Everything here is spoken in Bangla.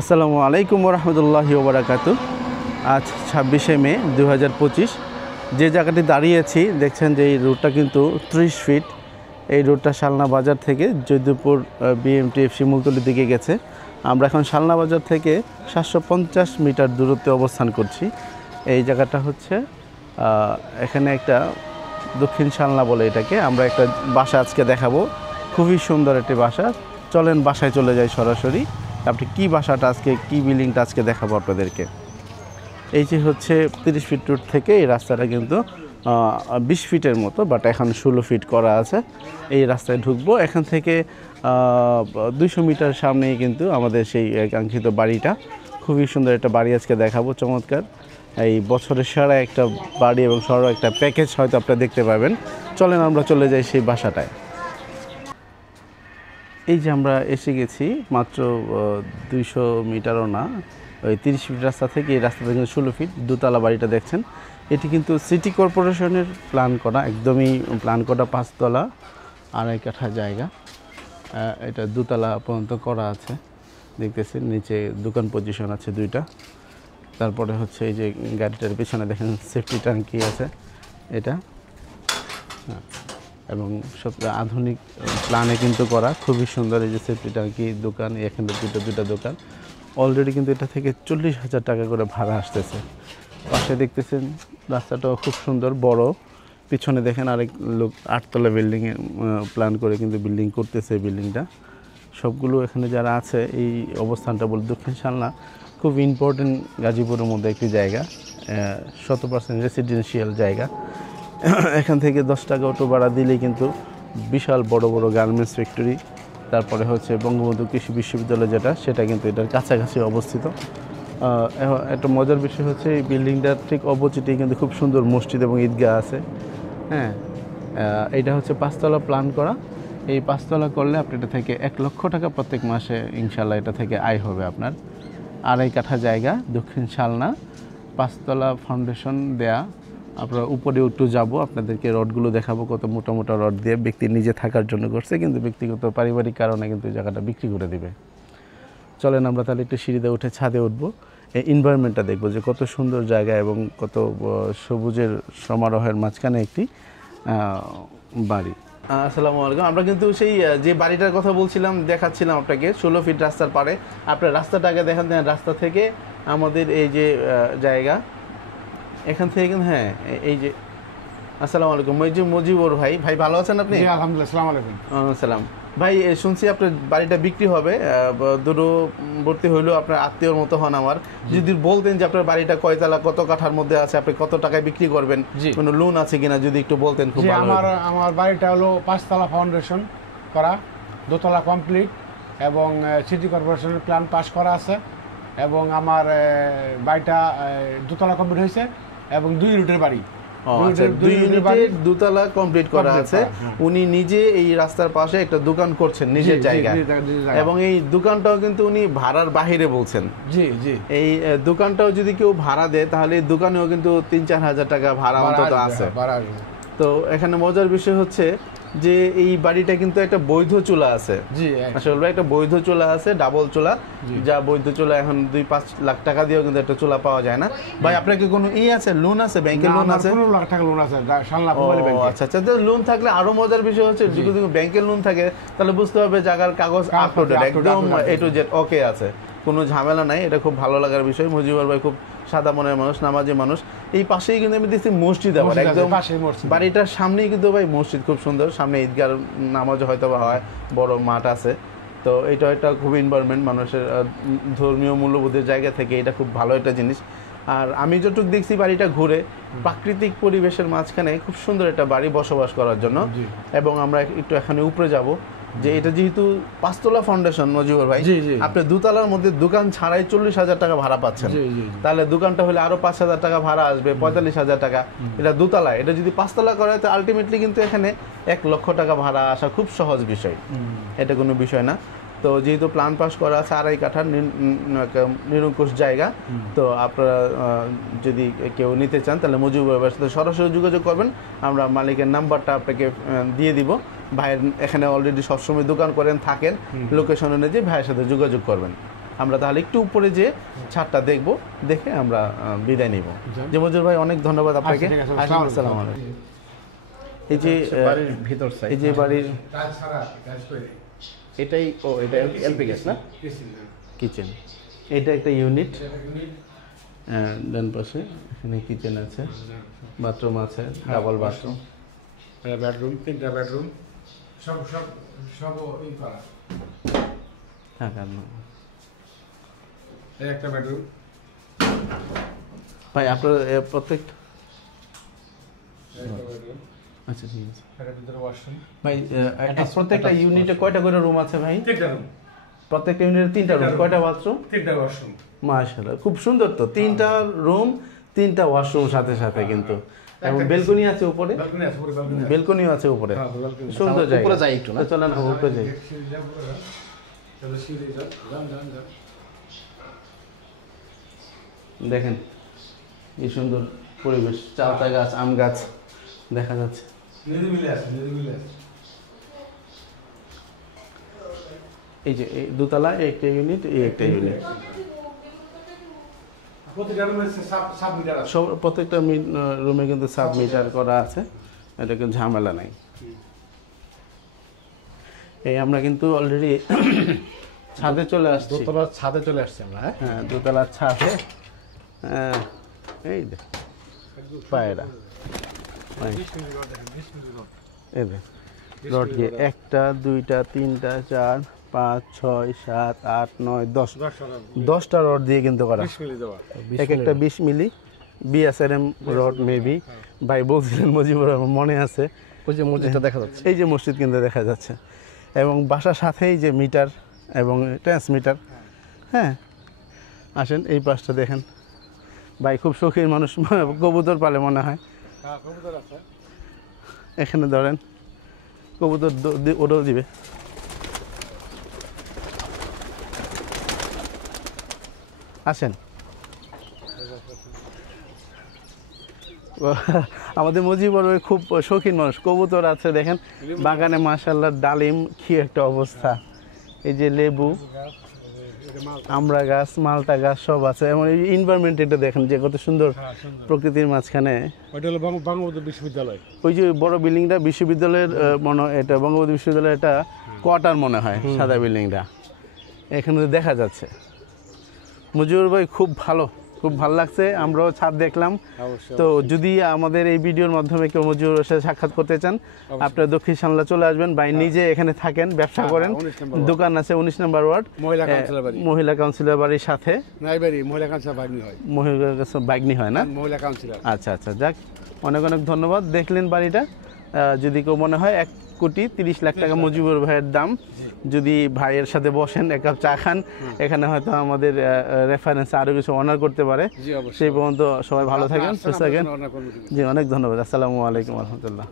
আসসালামু আলাইকুম রহমতুল্লাহি ওবরাকাতু। আজ 26শে মে 2025। যে জায়গাটি দাঁড়িয়েছি দেখছেন যে এই রোডটা কিন্তু 30 ফিট। এই রোডটা শালনা বাজার থেকে জয়দেবপুর বিএমটিএফ শিমুলতলির দিকে গেছে। আমরা এখন শালনা বাজার থেকে 750 মিটার দূরত্বে অবস্থান করছি। এই জায়গাটা হচ্ছে এখানে একটা দক্ষিণ শালনা বলে এটাকে। আমরা একটা বাসা আজকে দেখাবো, খুবই সুন্দর একটি বাসা। চলেন বাসায় চলে যাই সরাসরি। আপনি কি বাসাটা আজকে, কি বিল্ডিংটা আজকে দেখাবো আপনাদেরকে। এই যে হচ্ছে 30 ফিট রোড থেকে এই রাস্তাটা কিন্তু 20 ফিটের মতো, বাট এখন 16 ফিট করা আছে। এই রাস্তায় ঢুকবো। এখান থেকে 200 মিটার সামনেই কিন্তু আমাদের সেই কাঙ্ক্ষিত বাড়িটা। খুবই সুন্দর একটা বাড়ি আজকে দেখাবো, চমৎকার। এই বছরের সেরা একটা বাড়ি এবং সেরা একটা প্যাকেজ হয়তো আপনারা দেখতে পাবেন। চলেন আমরা চলে যাই সেই বাসাটায়। এই যে আমরা এসে গেছি, মাত্র 200 মিটারও না, ওই 30 ফিট রাস্তা থেকে এই রাস্তা থেকে 16 ফিট দোতলা বাড়িটা দেখছেন। এটি কিন্তু সিটি কর্পোরেশনের প্ল্যান করা, একদমই প্ল্যান করা 5 তলা 2.5 কাঠা জায়গা। এটা দোতলা পর্যন্ত করা আছে, দেখতেছেন। নিচে দোকান পজিশন আছে 2টা। তারপরে হচ্ছে এই যে গাড়িটার পিছনে দেখেন সেফটি ট্যাঙ্কি আছে এটা, এবং সব আধুনিক প্ল্যানে কিন্তু করা, খুবই সুন্দর। এই যে সেফটি ট্যাঙ্কি, দোকান, এখানে দুটা দোকান। অলরেডি কিন্তু এটা থেকে 40,000 টাকা করে ভাড়া আসতেছে। পাশে দেখতেছেন রাস্তাটাও খুব সুন্দর, বড়। পিছনে দেখেন আরেক লোক 8 তলা বিল্ডিংয়ে প্ল্যান করে কিন্তু বিল্ডিং করতেছে। বিল্ডিংটা সবগুলো এখানে যারা আছে, এই অবস্থানটা বলে দক্ষিণ শালনা খুব ইম্পর্টেন্ট গাজীপুরের মধ্যে একটি জায়গা, 100% রেসিডেন্সিয়াল জায়গা। এখান থেকে 10 টাকা অটো ভাড়া দিলেই কিন্তু বিশাল বড় বড় গার্মেন্টস ফ্যাক্টরি, তারপরে হচ্ছে বঙ্গবন্ধু কৃষি বিশ্ববিদ্যালয় যেটা, সেটা কিন্তু এটার কাছাকাছি অবস্থিত। একটা মজার বিষয় হচ্ছে এই বিল্ডিংটার ঠিক অপোজিটেই কিন্তু খুব সুন্দর মসজিদ এবং ঈদগাহ আছে। হ্যাঁ, এইটা হচ্ছে 5 তলা প্ল্যান করা। এই 5 তলা করলে আপনি এটা থেকে 1 লক্ষ টাকা প্রত্যেক মাসে ইনশাল্লাহ এটা থেকে আয় হবে আপনার। 2.5 কাঠা জায়গা, দক্ষিণ শালনা, 5 তলা ফাউন্ডেশন দেয়া। আপনারা উপরে একটু যাবো, আপনাদেরকে রডগুলো দেখাবো, কত মোটা মোটা রড দিয়ে। ব্যক্তি নিজে থাকার জন্য করছে, কিন্তু ব্যক্তিগত পারিবারিক কারণে কিন্তু এই জায়গাটা বিক্রি করে দিবে। চলেন আমরা তাহলে একটু সিঁড়িতে উঠে ছাদে উঠবো, এই এনভায়রনমেন্টটা দেখবো যে কত সুন্দর জায়গা এবং কত সবুজের সমারোহের মাঝখানে একটি বাড়ি। আসসালামু আলাইকুম। আমরা কিন্তু সেই যে বাড়িটার কথা বলছিলাম, দেখাচ্ছিলাম আপনাকে 16 ফিট রাস্তার পারে। আপনার রাস্তাটাকে দেখান, রাস্তা থেকে আমাদের এই যে জায়গা, এখান থেকে কিন্তু, হ্যাঁ এই যে, আসসালামু আলাইকুম। ওই যে মুজিবুর ভাই, ভালো আছেন আপনি? আলহামদুলিল্লাহ, আসসালামু আলাইকুম। সালাম ভাই, শুনছি আপনার বাড়িটা বিক্রি হবে, দূরবর্তী হইলেও আপনার আত্মীয়র মতো হন আমার। যদি বলতেন যে আপনার বাড়িটা কয়তলা, কত কাঠার মধ্যে আছে, আপনি কত টাকায় বিক্রি করবেন, কোনো লোন আছে কিনা যদি একটু বলতেন খুব ভালো হতো। আমার বাড়িটা হলো 5 তলা ফাউন্ডেশন করা, 2 তলা কমপ্লিট, এবং সিটি কর্পোরেশনের প্ল্যান পাস করা আছে। এবং আমার বাড়িটা 2 তলা কমপ্লিট হয়েছে এবং 2 ইউনিটের বাড়ি। 2 ইউনিটের 2 তলা কমপ্লিট করা আছে। উনি নিজে এই রাস্তার পাশে একটা দোকান করছেন নিজের জায়গায়, এবং এই দোকানটাও কিন্তু উনি ভাড়ার বাহিরে বলছেন। জি জি। এই দোকানটাও যদি কেউ ভাড়া দেয়, তাহলে এই দোকানেও কিন্তু 3-4 হাজার টাকা ভাড়া অন্তত আছে। তো এখানে মজার বিষয় হচ্ছে যে এই বাড়িটা কিন্তু একটা বৈধ চুলা আছে। জি, আসলে একটা বৈধ চুলা আছে, ডাবল চুলা, যা বৈধ চুলা এখন 2-5 লাখ টাকা দিয়েও কিন্তু একটা চুলা পাওয়া যায় না। ভাই আপনার কি কোনো আছে, লোন আছে, ব্যাংকের লোন আছে? 15 লাখ টাকা লোন আছে শালনা ব্যাংকে। আচ্ছা আচ্ছা, লোন থাকলে আরো মজার বিষয় হচ্ছে, যদি ব্যাংকের লোন থাকে তাহলে বুঝতে হবে জায়গার কাগজ আপ টু ডেট, একদম A to Z ওকে আছে, কোনো ঝামেলা নাই। এটা খুব ভালো লাগার বিষয়। মুজিবুর ভাই খুব সাদা মনের মানুষ, নামাজি মানুষ। এই পাশেই কিন্তু আমি দেখছি মসজিদ, আবার একদম বাড়িটার সামনেই কিন্তু ভাই মসজিদ, খুব সুন্দর। সামনে ঈদগাহ, নামাজ হয়তো বা হয়, বড় মাঠ আছে। তো এটা একটা খুব এনভায়রনমেন্ট, মানুষের ধর্মীয় মূল্যবোধের জায়গা থেকে এটা খুব ভালো একটা জিনিস। আর আমি যতটুকু দেখছি বাড়িটা ঘুরে, প্রাকৃতিক পরিবেশের মাঝখানে খুব সুন্দর একটা বাড়ি বসবাস করার জন্য। এবং আমরা একটু এখানে উপরে যাব, যে এটা যেহেতু 5 তলা ফাউন্ডেশন মজিবুর ভাই, আপনি 2 তলার মধ্যে দোকান ছাড়াই 40,000 টাকা ভাড়া পাচ্ছেন। তাহলে দোকানটা হলে আরো 5,000 টাকা ভাড়া আসবে, 45,000 টাকা। এটা 2 তলায়, এটা যদি 5 তলা করে তো আলটিমেটলি কিন্তু এখানে 1 লক্ষ টাকা ভাড়া আসা খুব সহজ বিষয়, এটা কোনো বিষয় না। তো যেহেতু প্ল্যান পাস করা আছে, 2.5 কাঠার নিরঙ্কুশ জায়গা, তো আপনারা যদি কেউ নিতে চান তাহলে মুজিবুর ভাইয়ের সাথে সরাসরি যোগাযোগ করবেন। আমরা মালিকের নাম্বারটা আপনাকে দিয়ে দিব। ভাইয়ের এখানে অলরেডি সবসময় দোকান করেন, থাকেন, লোকেশন অনুযায়ী ভাইয়ের সাথে যোগাযোগ করবেন। আমরা তাহলে একটু উপরে যে ছাদটা দেখব, দেখে আমরা বিদায় নিব। যে মজুর ভাই অনেক ধন্যবাদ আপনাকে। আচ্ছা, ঠিক আছে। আসসালামু আলাইকুম। এই যে বাড়ির ভিতর সাইড, এই যে বাড়ির এটাই এটা এলপি গ্যাস না? কিচেন, এটা একটা ইউনিট, ডান পাশে এখানে কিচেন আছে, বাথরুম আছে, ডাবল বাথরুম, বেডরুম, 3টা বেডরুম, সব সব সব ই করা। হ্যাঁ কেন এই একটা বেডরুম। ভাই আপনার প্রত্যেক, একটা বেডরুম, আচ্ছা ঠিক আছে এটার ভিতরে ওয়াশরুম। ভাই। প্রত্যেকটা ইউনিটে কয়টা করে রুম আছে ভাই? 3টা রুম, প্রত্যেকটা ইউনিটে 3টা রুম, কয়টা বাথরুম? 3টা ওয়াশরুম। মাশাআল্লাহ, খুব সুন্দর তো। 3টা রুম, 3টা ওয়াশরুম সাথে সাথে কিন্তু, এবং বেলকনি আছে উপরে, ব্যালকনি আছে, পুরো ব্যালকনি আছে। বেলকনিও আছে উপরে, হ্যাঁ, ব্যালকনি। সুন্দর জায়গা। উপরে যাই একটু না? তো চলেন উপরে যাই। সিঁড়ি যা পুরো যান। চলো সিঁড়ি যান, যান যান যান। দেখেন কি সুন্দর পরিবেশ, চালতা গাছ, আম গাছ দেখা যাচ্ছে। নিরিবিলি আছে, নিরিবিলি আছে। এই যে এই দোতলা, একটা ইউনিট, এই একটা ইউনিট, প্রতিটা রুমে সাব মিটার আছে। সব প্রত্যেকটা রুমে কিন্তু সাব মিটার করা আছে, এটা কিন্তু ঝামেলা নাই। এই আমরা কিন্তু অলরেডি ছাদে চলে আসছি। দোতলার ছাদে চলে আসছি আমরা। হ্যাঁ, হ্যাঁ, দোতলার ছাদে। এই দেখ পায়রা, 20 মিলি রড দেখেন, 20 মিলি রড। এই দেখ রড গিয়ে 1টা 2টা 3টা 4 5 6 7 8 9 10, 10টা রড দিয়ে কিন্তু করা। 20 মিলি দেওয়া। এক একটা 20 মিলি বিএসআরএম রড মেবি। ভাই বলছিলেন মুজিবুর রহমান, মনে আছে? ওই যে মসজিদটা দেখা যাচ্ছে। এই যে মসজিদ কিন্তু দেখা যাচ্ছে, এবং বাসার সাথেই যে মিটার এবং ট্রান্সমিটার। হ্যাঁ, আসেন এই পাশটা দেখেন। ভাই খুব শৌখিন মানুষ, কবুতর পালে মনে হয়। হ্যাঁ, কবুতর আছে। এখানে ধরেন কবুতর ওটাও দিবে। আসেন। আমাদের মুজিবুর ভাই খুব শৌখিন মানুষ, কবুতর আছে দেখেন বাগানে, মাশাআল্লাহ। ডালিম কি একটা অবস্থা, এই যে লেবু, আমড়া গাছ, মালটা গাছ সব আছে। এবং এই এনভায়রনমেন্ট এটা দেখেন যে কত সুন্দর, প্রকৃতির মাঝখানে। ওইটা হলো বঙ্গবন্ধু বিশ্ববিদ্যালয়। ওই যে বড় বিল্ডিংটা বিশ্ববিদ্যালয়ের এটা বঙ্গবন্ধু বিশ্ববিদ্যালয়ের এটা কোয়ার্টার মনে হয়, সাদা বিল্ডিংটা এখানে দেখা যাচ্ছে। মুজিবুর ভাই খুব ভালো, খুব ভালো লাগছে। আমরাও ছাদ দেখলাম। তো যদি আমাদের এই ভিডিওর মাধ্যমে কেউ মুজিবুরের সাথে সাক্ষাৎ করতে চান, আপনারা দক্ষিণ শানলা চলে আসবেন। ভাই নিজে এখানে থাকেন, ব্যবসা করেন, 19 নম্বর দোকান আছে 19 নম্বর ওয়ার্ড, মহিলা কাউন্সিলর বাড়ি। মহিলা কাউন্সিলর বাড়ির সাথে। নাইবাড়ি মহিলা কাউন্সিলর বাড়ি হয়। মহিলার কাছে বাইকনি হয় না? মহিলা কাউন্সিলর। আচ্ছা আচ্ছা, যাক, অনেক অনেক ধন্যবাদ। দেখলেন বাড়িটা, যদি কেউ মনে হয় 1,30,00,000 টাকা মুজিবুর ভাইয়ের দাম, যদি ভাইয়ের সাথে বসেন, এক কাপ চা খান, এখানে হয়তো আমাদের রেফারেন্সে আরো কিছু অনার করতে পারে। জি, অবশ্যই। সেই পর্যন্ত সবাই ভালো থাকেন, সুস্থ থাকেন। অনার করবেন। জি, অনেক ধন্যবাদ। আসসালামু আলাইকুম রহমতুল্লাহ।